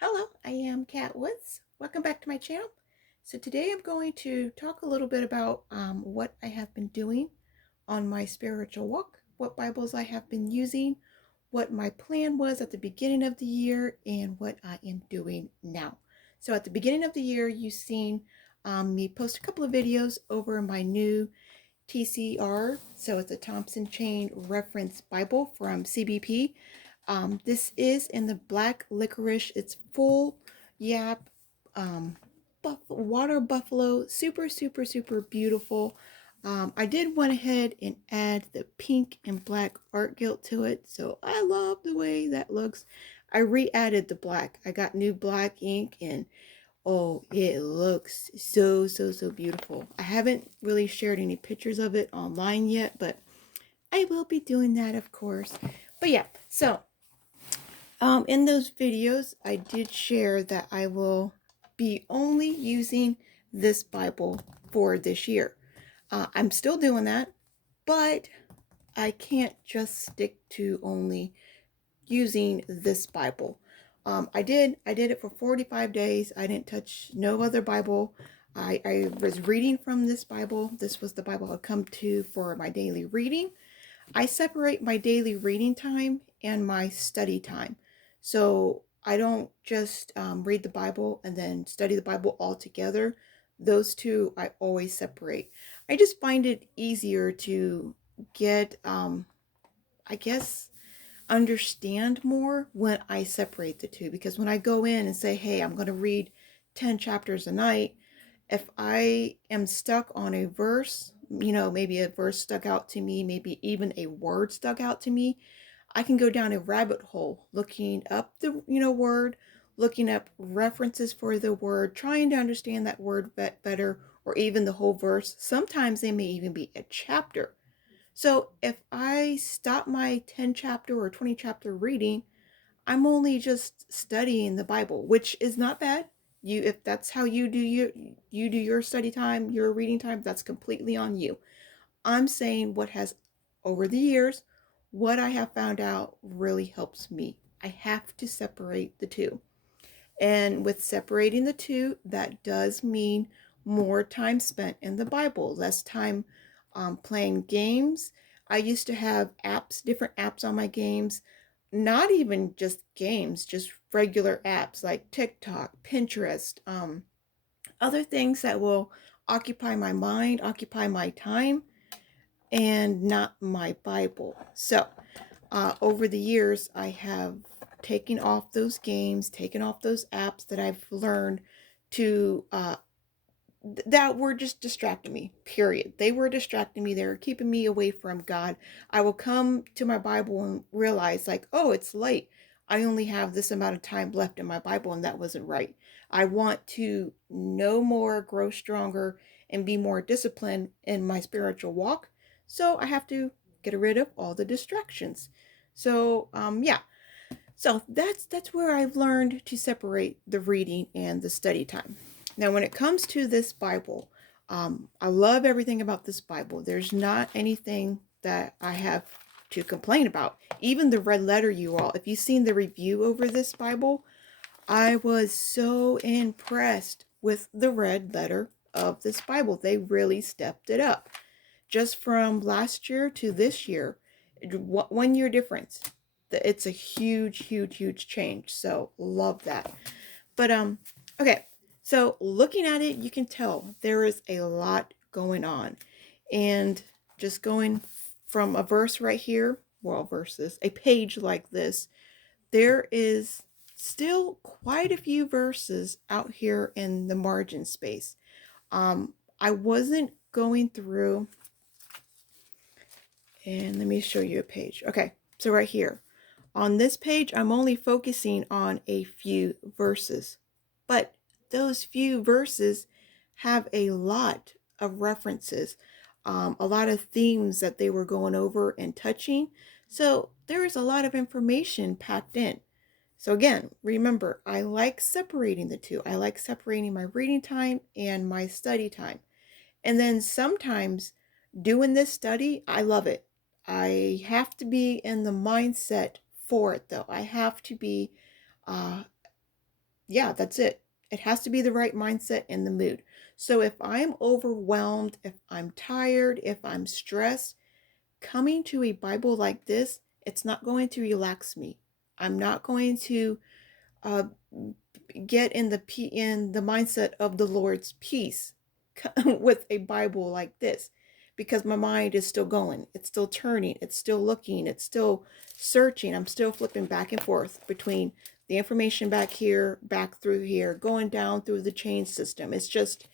Hello, I am Kat Woods. Welcome back to my channel. So today I'm going to talk a little bit about what I have been doing on my spiritual walk, what Bibles I have been using, what my plan was at the beginning of the year, and what I am doing now. So at the beginning of the year, you've seen me post a couple of videos over my new TCR. So it's a Thompson Chain Reference Bible from CBP. This is in the black licorice. It's full yap, water buffalo. Super, super, super beautiful. I did went ahead and add the pink and black art gilt to it. So I love the way that looks. I re-added the black. I got new black ink and oh, it looks so, so, so beautiful. I haven't really shared any pictures of it online yet, but I will be doing that, of course. But yeah, so in those videos, I did share that I will be only using this Bible for this year. I'm still doing that, but I can't just stick to only using this Bible. I did it for 45 days. I didn't touch no other Bible. I was reading from this Bible. This was the Bible I'd come to for my daily reading. I separate my daily reading time and my study time. So I don't just read the Bible and then study the Bible all together. Those two I always separate. I just find it easier to get, I guess, understand more when I separate the two. Because when I go in and say, hey, I'm going to read 10 chapters a night, if I am stuck on a verse, maybe a verse stuck out to me, maybe even a word stuck out to me, I can go down a rabbit hole looking up the, word, looking up references for the word, trying to understand that word better, or even the whole verse. Sometimes they may even be a chapter. So if I stop my 10 chapter or 20 chapter reading, I'm only just studying the Bible, which is not bad. If that's how you do your study time, your reading time, that's completely on you. I'm saying what has over the years, what I have found out really helps me. I have to separate the two. And with separating the two, that does mean more time spent in the Bible, less time playing games. I used to have apps, different apps on my games, not even just games, just regular apps like TikTok, Pinterest, other things that will occupy my mind, occupy my time, and not my Bible. So, over the years, I have taken off those games, taken off those apps that I've learned to that were just distracting me, period. They were distracting me. They were keeping me away from God. I will come to my Bible and realize, like, oh, it's late. I only have this amount of time left in my Bible, and that wasn't right. I want to know more, grow stronger, and be more disciplined in my spiritual walk. So I have to get rid of all the distractions. So yeah. So that's where I've learned to separate the reading and the study time. Now, when it comes to this Bible, I love everything about this Bible. There's not anything that I have to complain about. Even the red letter, you all, if you've seen the review over this Bible, I was so impressed with the red letter of this Bible. They really stepped it up. Just from last year to this year, 1 year difference. It's a huge, huge, huge change. So love that. But okay. So looking at it, you can tell there is a lot going on. And just going from a verse right here, well, verses, a page like this, there is still quite a few verses out here in the margin space. I wasn't going through, and let me show you a page. Okay, so right here. On this page, I'm only focusing on a few verses. But those few verses have a lot of references, a lot of themes that they were going over and touching. So there is a lot of information packed in. So again, remember, I like separating the two. I like separating my reading time and my study time. And then sometimes doing this study, I love it. I have to be in the mindset for it though. I have to be uh, Yeah, that's it. It has to be the right mindset and the mood. So if I'm overwhelmed, if I'm tired, if I'm stressed, coming to a Bible like this, it's not going to relax me. I'm not going to uh, get in the mindset of the Lord's peace with a Bible like this, because my mind is still going. It's still turning. It's still looking. It's still searching. I'm still flipping back and forth between the information back here, back through here, going down through the chain system. It's just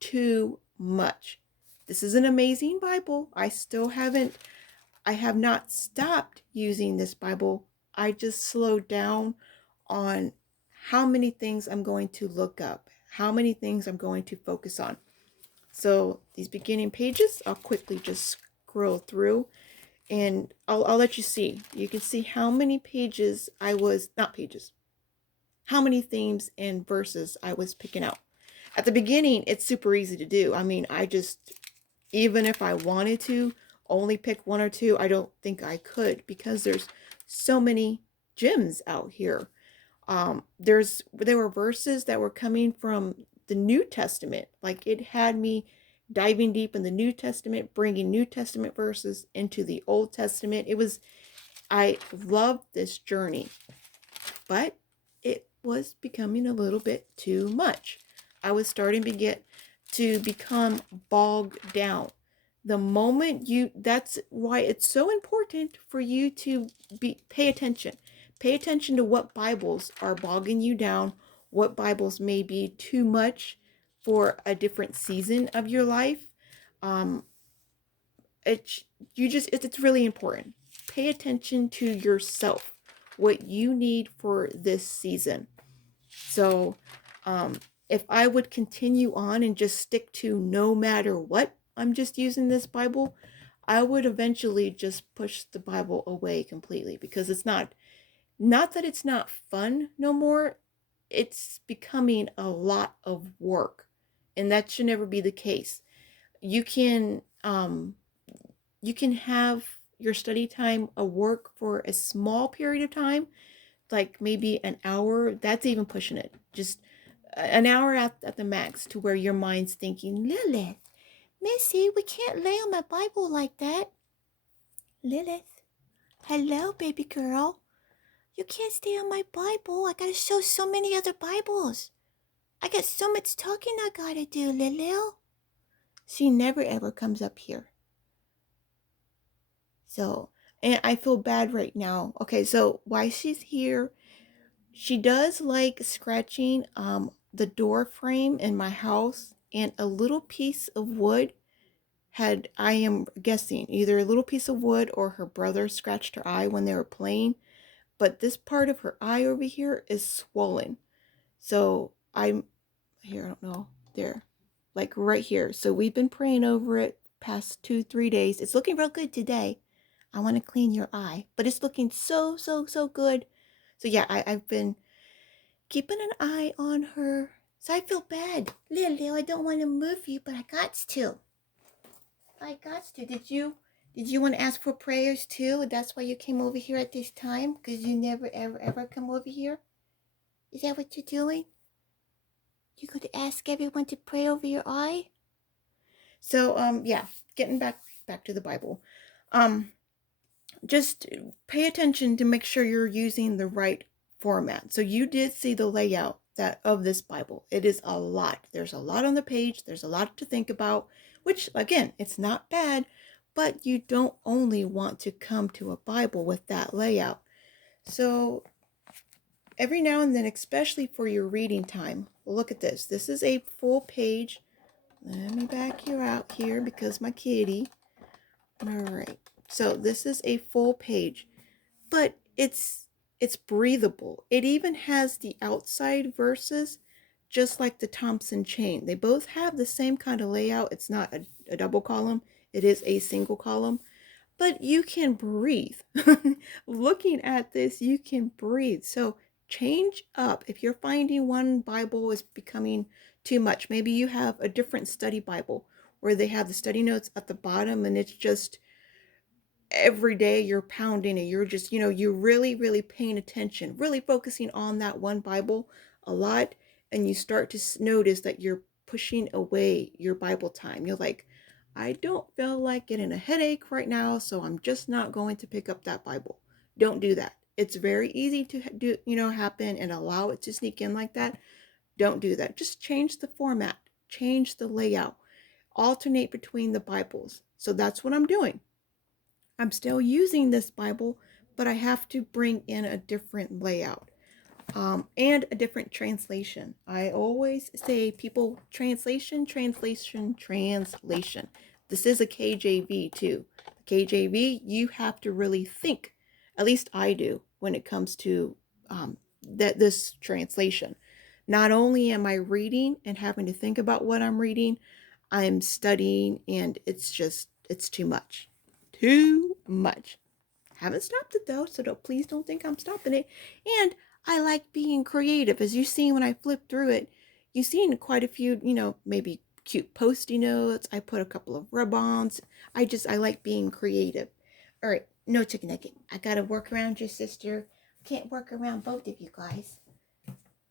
too much. This is an amazing Bible. I have not stopped using this Bible. I just slowed down on how many things I'm going to look up, how many things I'm going to focus on. So these beginning pages, I'll quickly just scroll through and I'll let you see. You can see how many pages I was, not pages, how many themes and verses I was picking out. At the beginning, it's super easy to do. I mean, even if I wanted to only pick one or two, I don't think I could, because there's so many gems out here. There were verses that were coming from the New Testament. Like, it had me diving deep in the New Testament, bringing New Testament verses into the Old Testament. I loved this journey, but it was becoming a little bit too much. I was starting to become bogged down. That's why it's so important for you to pay attention. Pay attention to what Bibles are bogging you down, what Bibles may be too much for a different season of your life. Um, it's really important. Pay attention to yourself, what you need for this season. So, if I would continue on and just stick to no matter what, I'm just using this Bible, I would eventually just push the Bible away completely, because it's not that it's not fun no more, it's becoming a lot of work. And that should never be the case. You can you can have your study time a work for a small period of time, like maybe an hour. That's even pushing it. Just an hour at the max, to where your mind's thinking, Lilith, Missy, we can't lay on my Bible like that. Lilith, hello, baby girl. You can't stay on my Bible. I gotta show so many other Bibles. I got so much talking I gotta do, Lilith. She never ever comes up here. So, and I feel bad right now. Okay, so why she's here, she does like scratching the door frame in my house, and a little piece of wood had, I am guessing, either a little piece of wood or her brother scratched her eye when they were playing. But this part of her eye over here is swollen. So I'm here, I don't know, there, like right here. So we've been praying over it past 2, 3 days. It's looking real good today. I want to clean your eye, but it's looking so good. So yeah, I've been keeping an eye on her. So I feel bad. Lily, I don't want to move you, but I got to. Did you want to ask for prayers too? That's why you came over here at this time? Because you never ever come over here? Is that what you're doing? You could ask everyone to pray over your eye? So yeah, getting back to the Bible. Um just pay attention to make sure you're using the right format. So you did see the layout that of this Bible. It is a lot. There's a lot on the page. There's a lot to think about, which again, it's not bad, but you don't only want to come to a Bible with that layout. So every now and then, especially for your reading time, look at this. This is a full page. Let me back you out here because my kitty. All right. So this is a full page, but it's breathable. It even has the outside verses, just like the Thompson chain. They both have the same kind of layout. It's not a double column. It is a single column, but you can breathe. Looking at this, you can breathe. So change up. If you're finding one Bible is becoming too much, maybe you have a different study Bible where they have the study notes at the bottom, and it's just every day you're pounding it. You're just, you're really paying attention, really focusing on that one Bible. a lot, and you start to notice that you're pushing away your Bible time. You're like, I don't feel like getting a headache right now, so I'm just not going to pick up that Bible. Don't do that. It's very easy to do, happen and allow it to sneak in like that. Don't do that. Just change the format, change the layout, alternate between the Bibles. So that's what I'm doing. I'm still using this Bible, but I have to bring in a different layout, and a different translation. I always say, people, translation, translation, translation. This is a KJV too. The KJV, you have to really think. At least I do when it comes to this translation. Not only am I reading and having to think about what I'm reading, I'm studying, and it's too much. Too much. Haven't stopped it though, so please don't think I'm stopping it. And I like being creative. As you see when I flip through it, you've seen quite a few, maybe cute post-it notes. I put a couple of rub-ons. I like being creative. All right, no chicken nugget. I gotta work around your sister. Can't work around both of you guys.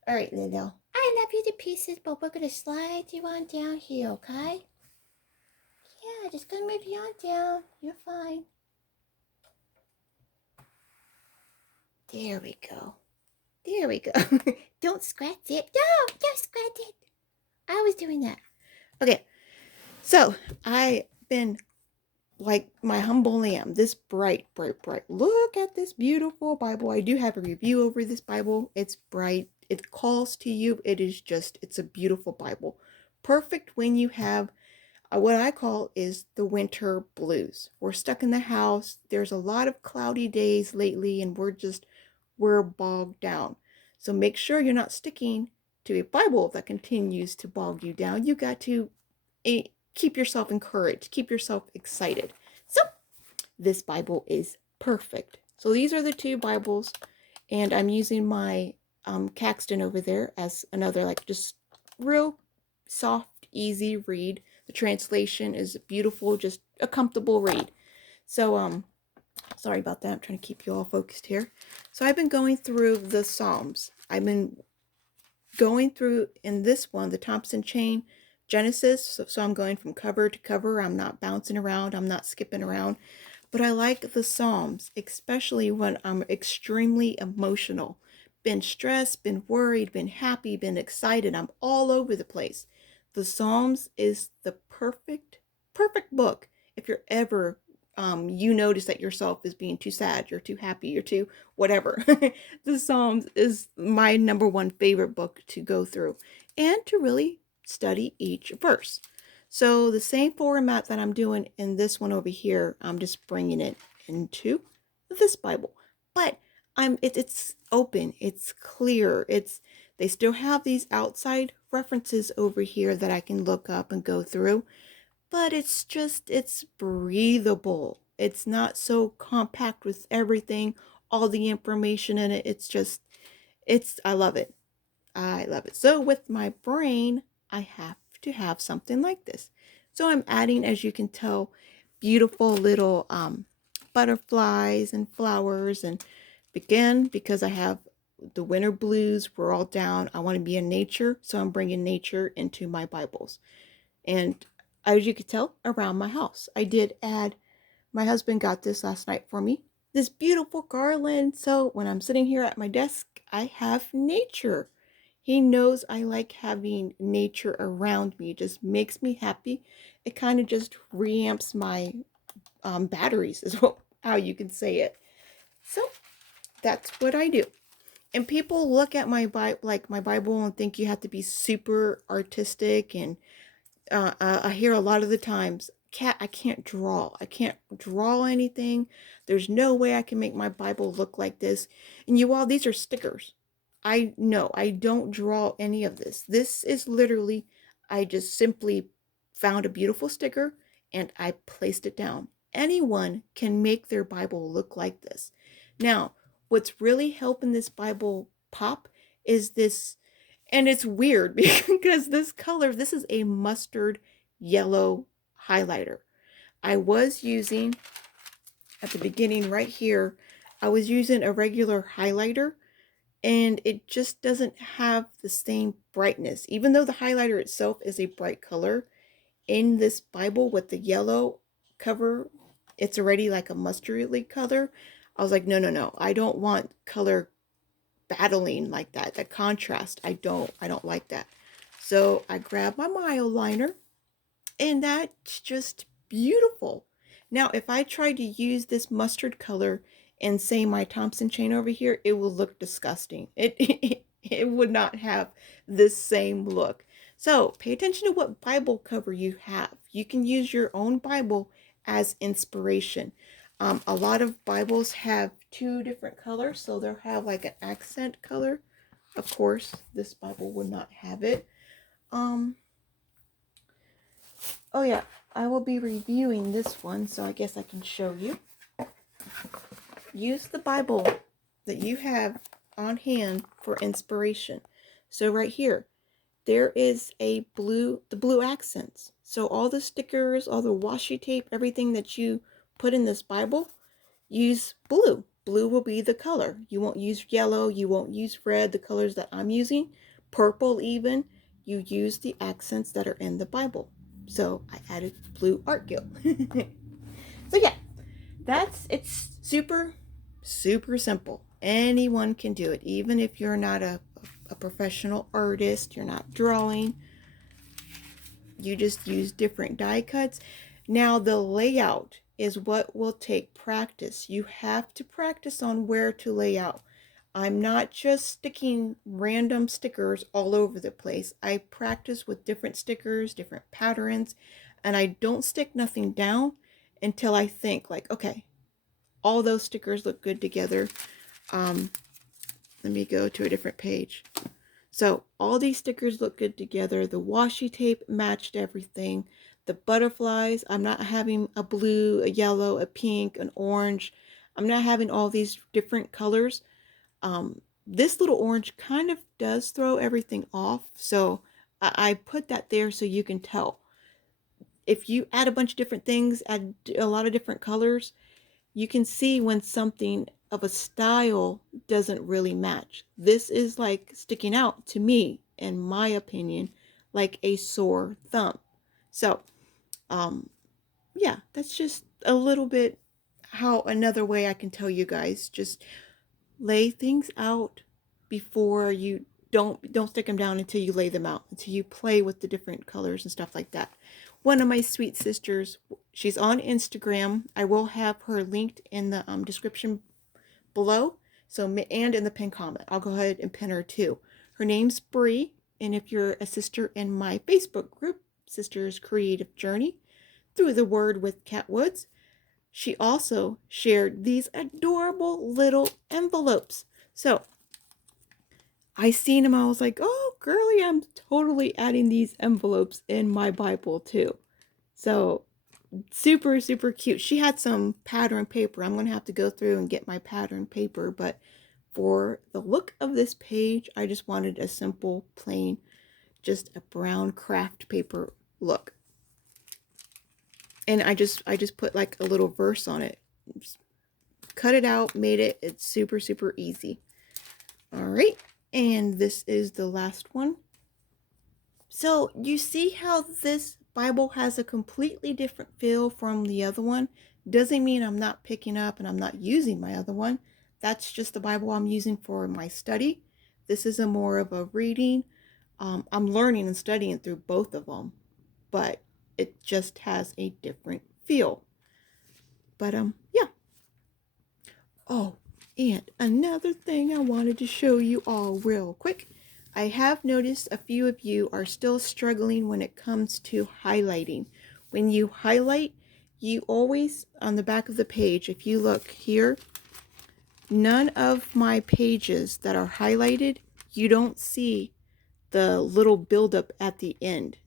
All right, Lilo. I love you to pieces, but we're gonna slide you on down here, okay? Yeah, just gonna move you on down. You're fine. There we go. There we go. Don't scratch it. No, don't scratch it. I was doing that. Okay, so I've been like my humble lamb, this bright, bright, bright. Look at this beautiful Bible. I do have a review over this Bible. It's bright. It calls to you. It's a beautiful Bible. Perfect when you have what I call is the winter blues. We're stuck in the house. There's a lot of cloudy days lately, and we're bogged down. So make sure you're not sticking to a Bible that continues to bog you down. You got to keep yourself encouraged, keep yourself excited. So this Bible is perfect. So these are the two Bibles, and I'm using my Caxton over there as another, like, just real soft, easy read. The translation is beautiful, just a comfortable read. So sorry about that. I'm trying to keep you all focused here. So I've been going through the Psalms. I've been going through, in this one, the Thompson Chain Genesis. So I'm going from cover to cover. I'm not bouncing around. I'm not skipping around. But I like the Psalms, especially when I'm extremely emotional. Been stressed, been worried, been happy, been excited. I'm all over the place. The Psalms is the perfect book if you're ever you notice that yourself is being too sad, you're too happy, you're too whatever. The Psalms is my number one favorite book to go through and to really study each verse. So the same format that I'm doing in this one over here, I'm just bringing it into this Bible. But it's open, it's clear, they still have these outside references over here that I can look up and go through, but it's breathable. It's not so compact with everything, all the information in it. I love it. I love it. So with my brain, I have to have something like this. So I'm adding, as you can tell, beautiful little butterflies and flowers, and again, because I have the winter blues, we're all down. I want to be in nature, so I'm bringing nature into my Bibles. And as you could tell, around my house, I did add, my husband got this last night for me, this beautiful garland. So when I'm sitting here at my desk, I have nature. He knows I like having nature around me. It just makes me happy. It kind of just reamps my batteries, is how you can say it. So that's what I do. And people look at my Bible and think you have to be super artistic, and I hear a lot of the times, I can't draw. I can't draw anything. There's no way I can make my Bible look like this. And you all, these are stickers. I know I don't draw any of this. This is literally, I just simply found a beautiful sticker and I placed it down. Anyone can make their Bible look like this. Now, what's really helping this Bible pop is this, and it's weird because this is a mustard yellow highlighter. I was using, at the beginning right here, I was using a regular highlighter, and it just doesn't have the same brightness. Even though the highlighter itself is a bright color, in this Bible with the yellow cover, it's already like a mustardy color. I was like, no, no, no. I don't want color battling like that. The contrast, I don't like that. So I grabbed my Mildliner, and that's just beautiful. Now, if I tried to use this mustard color and say my Thompson chain over here, it will look disgusting. It would not have this same look. So pay attention to what Bible cover you have. You can use your own Bible as inspiration. A lot of Bibles have two different colors, so they'll have like an accent color. Of course, this Bible would not have it. Um, oh yeah, I will be reviewing this one, so I guess I can show you. Use the Bible that you have on hand for inspiration. So right here, there is the blue accents. So all the stickers, all the washi tape, everything that you put in this Bible, use blue. Blue will be the color. You won't use yellow, you won't use red, the colors that I'm using, purple even. You use the accents that are in the Bible. So I added blue art gilt. So yeah, it's super, super simple. Anyone can do it, even if you're not a professional artist, you're not drawing. You just use different die cuts. Now the layout is what will take practice. You have to practice on where to lay out. I'm not just sticking random stickers all over the place. I practice with different stickers, different patterns, and I don't stick nothing down until I think like, okay, all those stickers look good together. Let me go to a different page. So all these stickers look good together. The washi tape matched everything. The butterflies, I'm not having a blue, a yellow, a pink, an orange. I'm not having all these different colors. This little orange kind of does throw everything off. So I put that there so you can tell. If you add a bunch of different things, add a lot of different colors, you can see when something of a style doesn't really match. This is like sticking out to me, in my opinion, like a sore thumb. So, yeah, that's just a little bit how another way I can tell you guys. Just lay things out before you don't stick them down until you lay them out, until you play with the different colors and stuff like that. One of my sweet sisters, she's on Instagram. I will have her linked in the description below, so and in the pin comment. I'll go ahead and pin her too. Her name's Bree, and if you're a sister in my Facebook group, Sisters Creative Journey, through the word with Cat Woods, she also shared these adorable little envelopes. So I seen them, I was like, oh girly, I'm totally adding these envelopes in my Bible too. So super, super cute. She had some pattern paper. I'm going to have to go through and get my pattern paper, but for the look of this page, I just wanted a simple, plain, just a brown craft paper look. And I just put like a little verse on it. Just cut it out, made it. It's super, super easy. All right. And this is the last one. So you see how this Bible has a completely different feel from the other one? Doesn't mean I'm not picking up and I'm not using my other one. That's just the Bible I'm using for my study. This is a more of a reading. I'm learning and studying through both of them, but it just has a different feel. But yeah. Oh, and another thing I wanted to show you all real quick. I have noticed a few of you are still struggling when it comes to highlighting. When you highlight, you always, on the back of the page, if you look here, none of my pages that are highlighted, you don't see the little buildup at the end.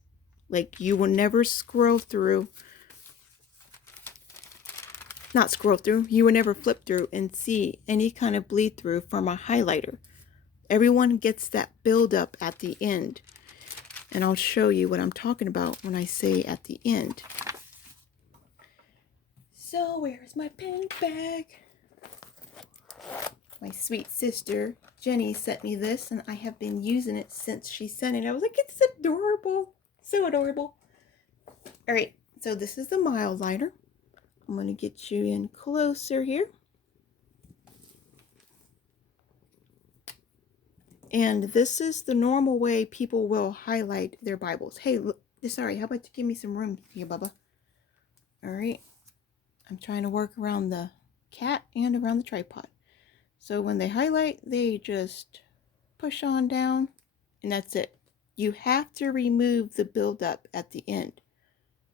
Like you will never scroll through, not scroll through, you will never flip through and see any kind of bleed through from a highlighter. Everyone gets that buildup at the end. And I'll show you what I'm talking about when I say at the end. So where's my pink bag? My sweet sister, Jenny, sent me this, and I have been using it since she sent it. I was like, it's adorable. So adorable. All right, so this is the Mildliner. I'm going to get you in closer here. And this is the normal way people will highlight their Bibles. Hey, look, sorry, how about you give me some room here, Bubba? All right. I'm trying to work around the cat and around the tripod. So when they highlight, they just push on down, and that's it. You have to remove the buildup at the end.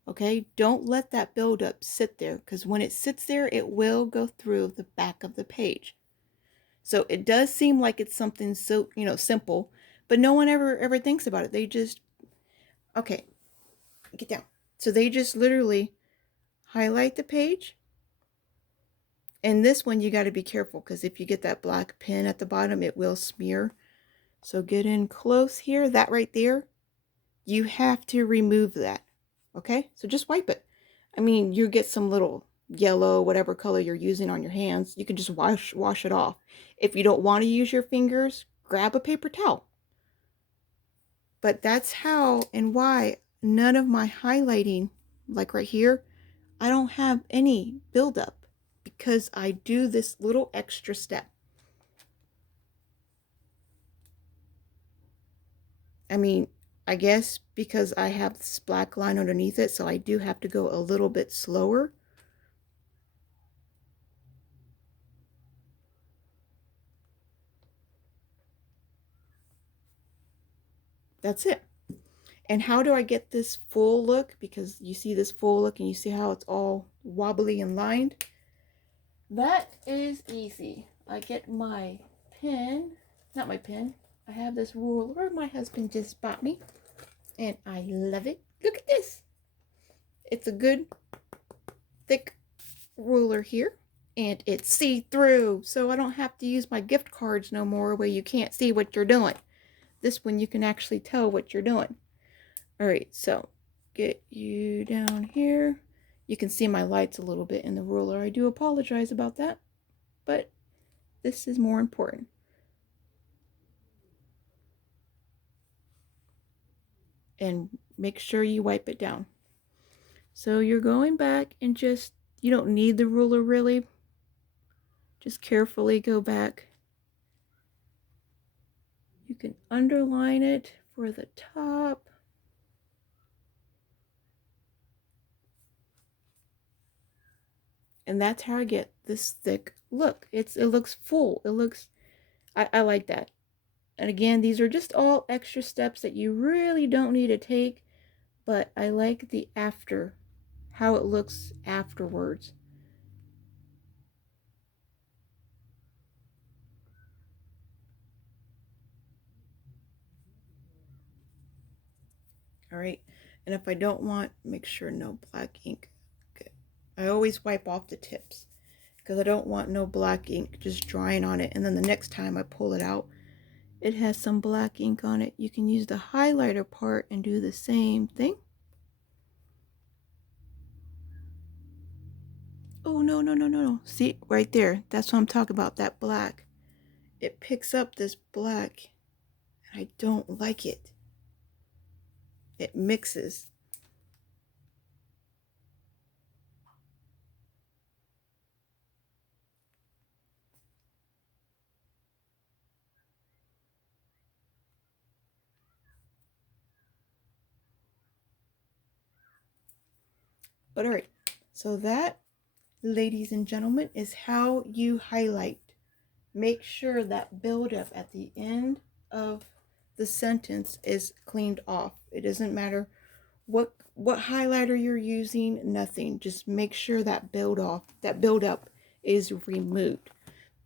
Okay? Don't let that buildup sit there, because when it sits there, it will go through the back of the page. So it does seem like it's something so, simple, but no one ever thinks about it. They just, okay, get down. So they just literally highlight the page. And this one, you got to be careful, because if you get that black pen at the bottom, it will smear. So get in close here, that right there. You have to remove that. Okay? So just wipe it. I mean, you get some little yellow, whatever color you're using on your hands. You can just wash it off. If you don't want to use your fingers, grab a paper towel. But that's how and why none of my highlighting, like right here, I don't have any buildup, because I do this little extra step. I mean, I guess because I have this black line underneath it, so I do have to go a little bit slower. That's it. And how do I get this full look? Because you see this full look and you see how it's all wobbly and lined. That is easy. I get my pen, not my pen. I have this ruler my husband just bought me, and I love it. Look at this. It's a good thick ruler here, and it's see-through, so I don't have to use my gift cards no more where you can't see what you're doing. This one you can actually tell what you're doing. All right, so get you down here. You can see my lights a little bit in the ruler. I do apologize about that, but this is more important. And make sure you wipe it down. So you're going back and just, you don't need the ruler really. Just carefully go back. You can underline it for the top. And that's how I get this thick look. It looks full. It looks, I like that. And again, these are just all extra steps that you really don't need to take, but I like the after, how it looks afterwards. All right, and if I don't want, make sure no black ink. Okay. I always wipe off the tips, because I don't want no black ink just drying on it, and then the next time I pull it out, it has some black ink on it. You can use the highlighter part and do the same thing. Oh, no, no, no, no, no. See, right there. That's what I'm talking about, that black. It picks up this black, and I don't like it. It mixes. But all right, so that, ladies and gentlemen, is how you highlight. Make sure that buildup at the end of the sentence is cleaned off. It doesn't matter what highlighter you're using, nothing. Just make sure that buildup is removed.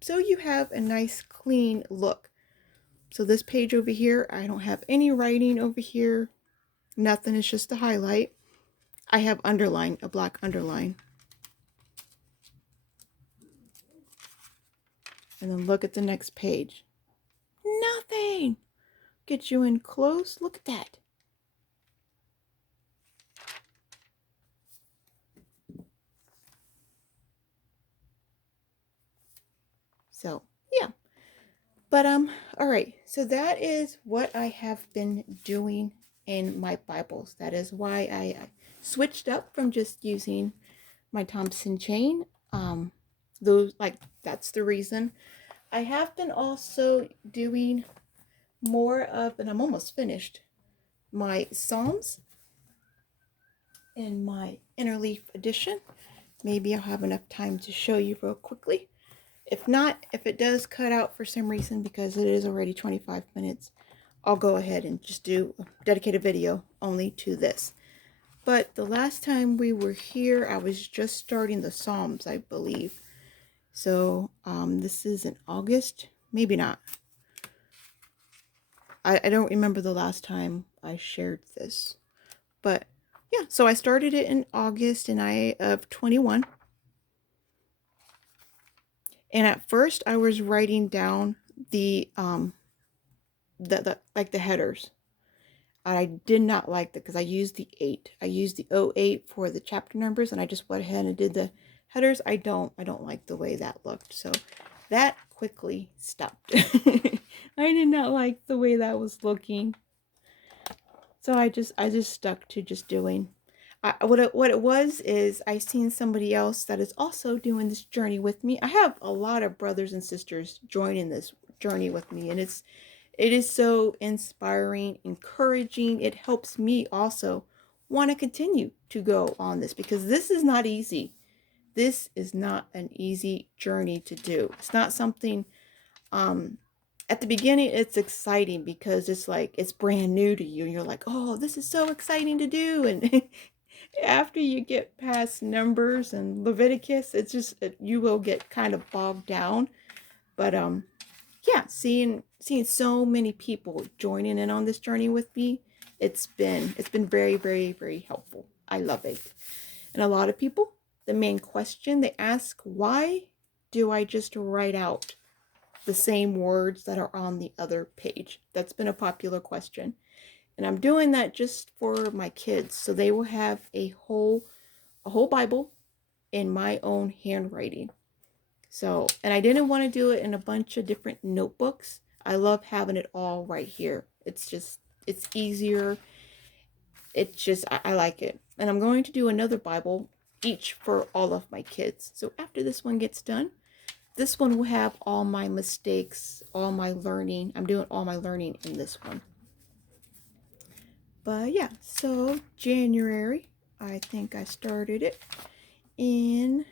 So you have a nice clean look. So this page over here, I don't have any writing over here. Nothing, it's just a highlight. I have underline, a black underline. And then look at the next page. Nothing. Get you in close. Look at that. So, yeah. But all right. So that is what I have been doing in my Bibles. That is why I switched up from just using my Thompson chain. Um, those like that's the reason. I have been also doing more of, and I'm almost finished, my Psalms in my Interleaf edition. Maybe I'll have enough time to show you real quickly. If not, if it does cut out for some reason because it is already 25 minutes, I'll go ahead and just do a dedicated video only to this. But the last time we were here, I was just starting the Psalms, I believe. So this is in August. Maybe not. I don't remember the last time I shared this. But yeah, so I started it in August of 21. And at first I was writing down the like the headers. I did not like that because I used the 8. I used the 08 for the chapter numbers, and I just went ahead and did the headers. I don't like the way that looked. So that quickly stopped. I did not like the way that was looking. So I just stuck to just doing what it was is I seen somebody else that is also doing this journey with me. I have a lot of brothers and sisters joining this journey with me, and it is so inspiring, encouraging. It helps me also want to continue to go on this because this is not easy. This is not an easy journey to do. It's not something at the beginning it's exciting because it's like it's brand new to you and you're like, "Oh, this is so exciting to do." And after you get past Numbers and Leviticus, it's just you will get kind of bogged down. But yeah, seeing so many people joining in on this journey with me, it's been very, very, very helpful. I love it. And a lot of people, the main question they ask, why do I just write out the same words that are on the other page? That's been a popular question. And I'm doing that just for my kids so they will have a whole Bible in my own handwriting. So, and I didn't want to do it in a bunch of different notebooks. I love having it all right here. It's easier. I like it. And I'm going to do another Bible each for all of my kids. So after this one gets done, this one will have all my mistakes, all my learning. I'm doing all my learning in this one. But yeah, so January, I think I started it in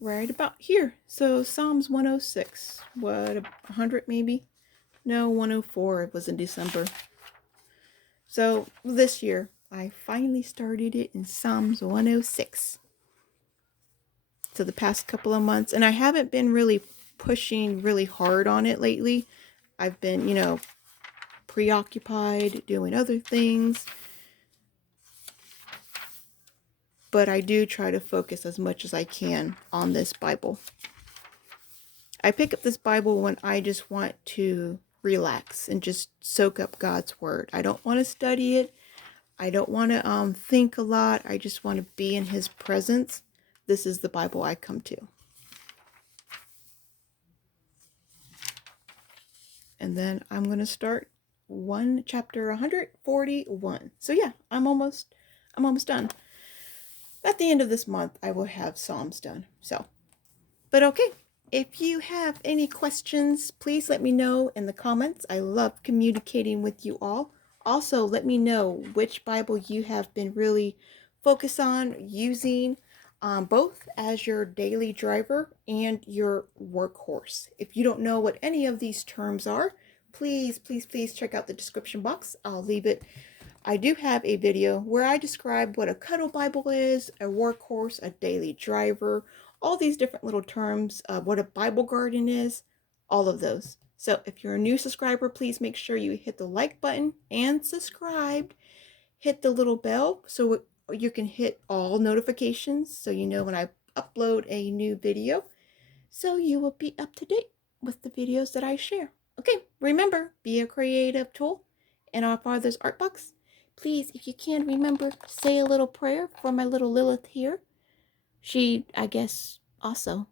right about here. So Psalms 106, what, 100 maybe? No, 104, it was in December. So this year, I finally started it in Psalms 106. So the past couple of months, and I haven't been really pushing really hard on it lately. I've been, preoccupied doing other things. But I do try to focus as much as I can on this Bible. I pick up this Bible when I just want to relax and just soak up God's word. I don't want to study it. I don't want to think a lot. I just want to be in his presence. This is the Bible I come to. And then I'm going to start chapter 141. So yeah, I'm almost done. At the end of this month, I will have Psalms done. So, but okay. If you have any questions, please let me know in the comments. I love communicating with you all. Also, let me know which Bible you have been really focused on using, both as your daily driver and your workhorse. If you don't know what any of these terms are, please, please, please check out the description box. I'll leave it. I do have a video where I describe what a cuddle Bible is, a workhorse, a daily driver, all these different little terms, what a Bible garden is, all of those. So if you're a new subscriber, please make sure you hit the like button and subscribe. Hit the little bell so you can hit all notifications so you know when I upload a new video. So you will be up to date with the videos that I share. Okay, remember, be a creative tool in our Father's Art Box. Please, if you can, remember, say a little prayer for my little Lilith here. She, I guess, also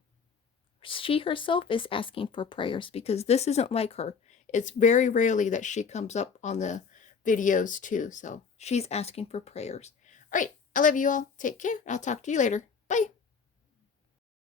she herself is asking for prayers because this isn't like her. It's very rarely that she comes up on the videos too. So she's asking for prayers. All right. I love you all. Take care. I'll talk to you later.